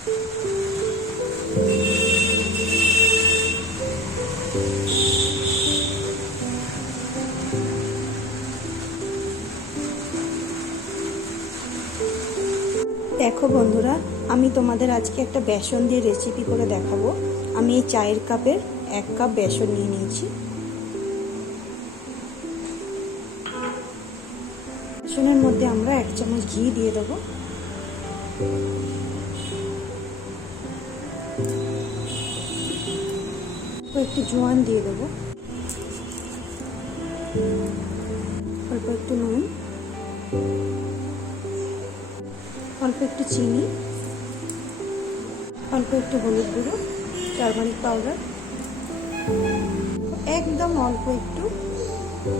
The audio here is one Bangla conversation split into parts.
দেখো বন্ধুরা, আমি তোমাদের আজকে একটা বেসন দিয়ে রেসিপি করে দেখাবো। আমি এই চায়ের কাপের 1 কাপ বেসন নিয়ে নিয়েছি। বেসনের মধ্যে আমরা 1 চামচ ঘি দিয়ে দেবো। একটু জোয়ান দিয়ে দেবো, অল্প একটু নুন, অল্প একটু চিনি, অল্প একটু হলুদ গুঁড়ো, টারমারিক পাউডার, একদম অল্প একটু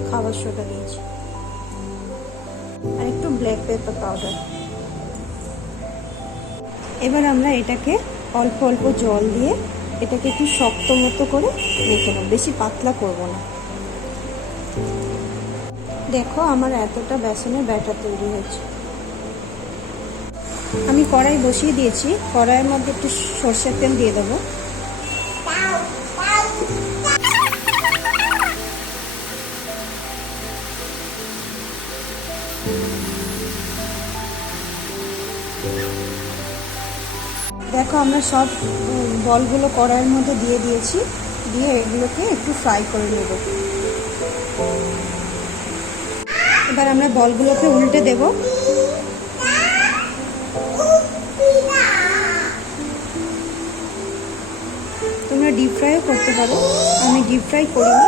খাবার সোডা দিয়েছি, আর একটু ব্ল্যাক পেপার পাউডার। এবার আমরা এটাকে অল্প অল্প জল দিয়ে এটাকে একটু শক্ত মতো করে মেখে নেব, বেশি পাতলা করব না। দেখো আমার এতটা বেসনের ব্যাটার তৈরি হয়েছে। আমি কড়াই বসিয়ে দিয়েছি, কড়াইয়ের মধ্যে একটু সরষের তেল দিয়ে দেবো। দেখো আমরা সব বলগুলো কড়াইয়ের মধ্যে দিয়ে দিয়েছি, দিয়ে এগুলোকে একটু ফ্রাই করে নেব। এবার আমরা বলগুলোকে উল্টে দেব। তোমরা ডিপ ফ্রাইও করতে পারো, আমি ডিপ ফ্রাই করিনি,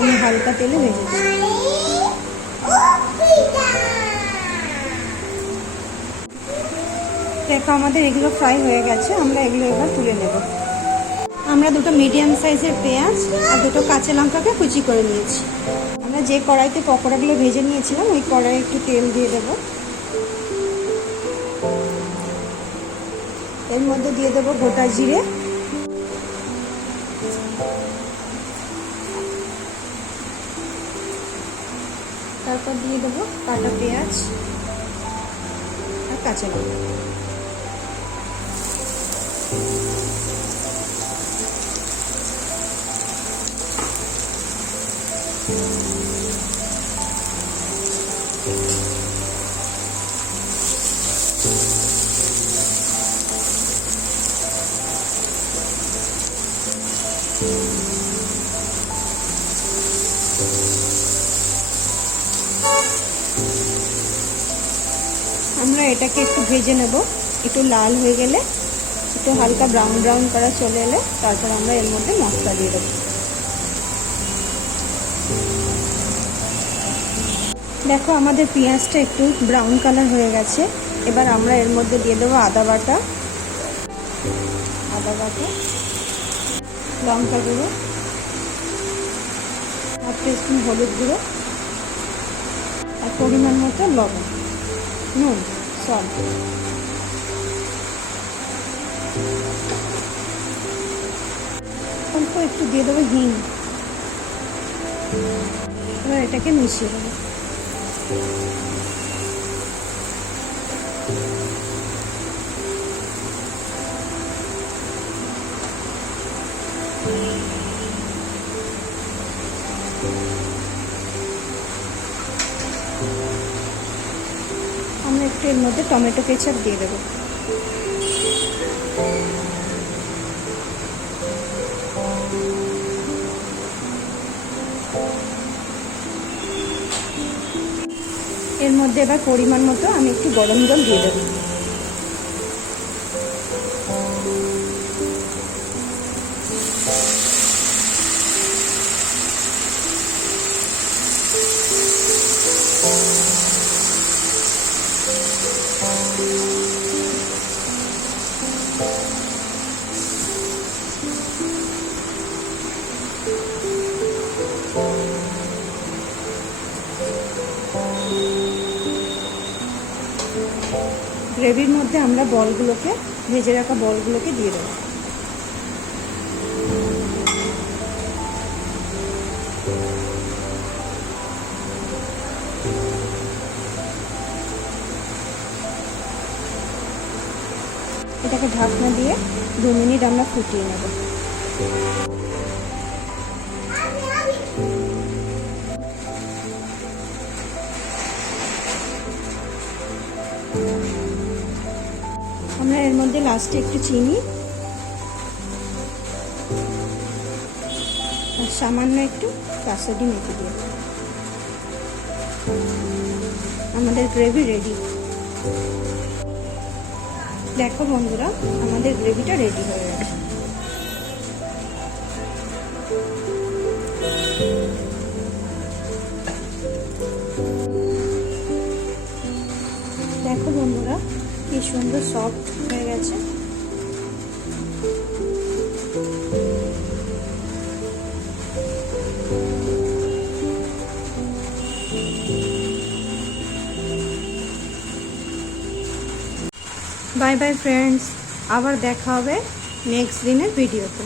আমি হালকা তেলে ভেজেছি। দেখো আমাদের এগুলো ফ্রাই হয়ে গেছে, আমরা এগুলো এবার তুলে নেব। আমরা দুটো মিডিয়াম সাইজের পেঁয়াজ আর দুটো কাঁচা লঙ্কাকে কুচি করে নিয়েছি। আমরা যে কড়াইতে পকোড়াগুলো ভেজে নিয়েছিলাম ওই কড়াইয়ে একটু তেল দিয়ে দেব। এর মধ্যে দিয়ে দেবো গোটা জিরে, তারপর দিয়ে দেবো কাটা পেঁয়াজ আর কাঁচা লঙ্কা। আমরা এটাকে একটু ভেজে নেব, একটু লাল হয়ে গেলে, একটু হালকা ব্রাউন ব্রাউন করা চলে এলে তারপর আমরা এর মধ্যে মশলা দিয়ে দেবো। দেখো আমাদের পেঁয়াজটা একটু ব্রাউন কালার হয়ে গেছে। এবার আমরা এর মধ্যে দিয়ে দেবো আদা বাটা, লঙ্কা গুঁড়ো, 1/2 টিস্পুন হলুদ গুঁড়ো, আর পরিমাণ মতো লবণ, নুন, সল্ট। অল্প একটু দিয়ে দেবো হিং। এবার এটাকে মিশিয়ে দেবো। আমরা একটু এর মধ্যে টমেটো কেচাপ দিয়ে দেবো। এর মধ্যে এবার পরিমাণ মতো আমি একটু গরম জল দিয়ে দেবো। গ্রেভির মধ্যে আমরা বলগুলোকে, ভেজে রাখা বলগুলোকে দিয়ে দেবো। এটাকে ঢাকনা দিয়ে 2 মিনিট আমরা ফুটিয়ে নেব। আমরা এর মধ্যে লাস্টে একটু চিনি আর সামান্য একটু কাসুরি মেথি দিয়ে আমাদের গ্রেভি রেডি। দেখো বন্ধুরা, আমাদের গ্রেভিটা রেডি হয়ে গেছে। দেখো বন্ধুরা, কি সুন্দর সফট হয়ে গেছে। বাই বাই ফ্রেন্ডস, আবার দেখা হবে নেক্সট দিনের ভিডিওতে।